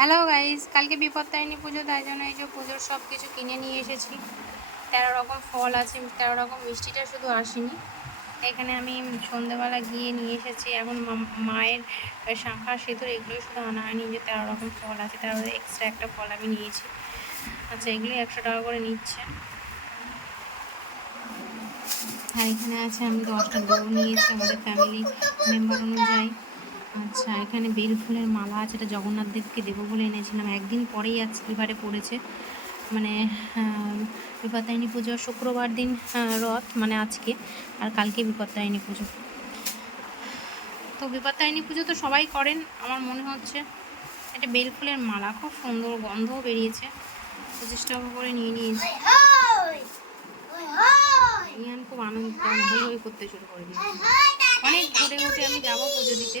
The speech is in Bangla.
হ্যালো গাইস কালকে বিপত্তারিণী পুজো, তাই জন্য এই যে পুজোর সব কিছু কিনে নিয়ে এসেছি। তেরো রকম ফল আছে, তেরো রকম মিষ্টিটা শুধু আসেনি। এখানে আমি সন্ধেবেলা গিয়ে নিয়ে এসেছি। এখন মায়ের শাঁখা, সেতুর, এগুলোই শুধু আনা হয়নি। যে তেরো রকম ফল আছে, তার এক্সট্রা একটা ফল আমি নিয়েছি। আচ্ছা এগুলি একশো টাকা করে নিচ্ছে। আর এখানে আছে, আমি দশটা গরু নিয়েছি, আমাদের ফ্যামিলি মেম্বার অনুযায়ী। আচ্ছা এখানে বেল ফুলের মালা আছে, এটা জগন্নাথ দেবকে দেবো বলে এনেছিলাম। একদিন পরেই আজ এবারে পড়েছে। মানে বিপত্তারিণী পুজো শুক্রবার দিন রথ মানে আজকে, আর কালকে বিপত্তারিণী পুজো। তো বিপত্তারিণী পুজো তো সবাই করেন, আমার মনে হচ্ছে। এটা বেল ফুলের মালা, খুব সুন্দর গন্ধও বেরিয়েছে। পঁচিশ টাকা করে নিয়ে নিয়েছি। খুব আনন্দ, হই করতে শুরু করে দিয়েছে। অনেক ঘুরে ঘুরে আমি যাব পুজো দিতে।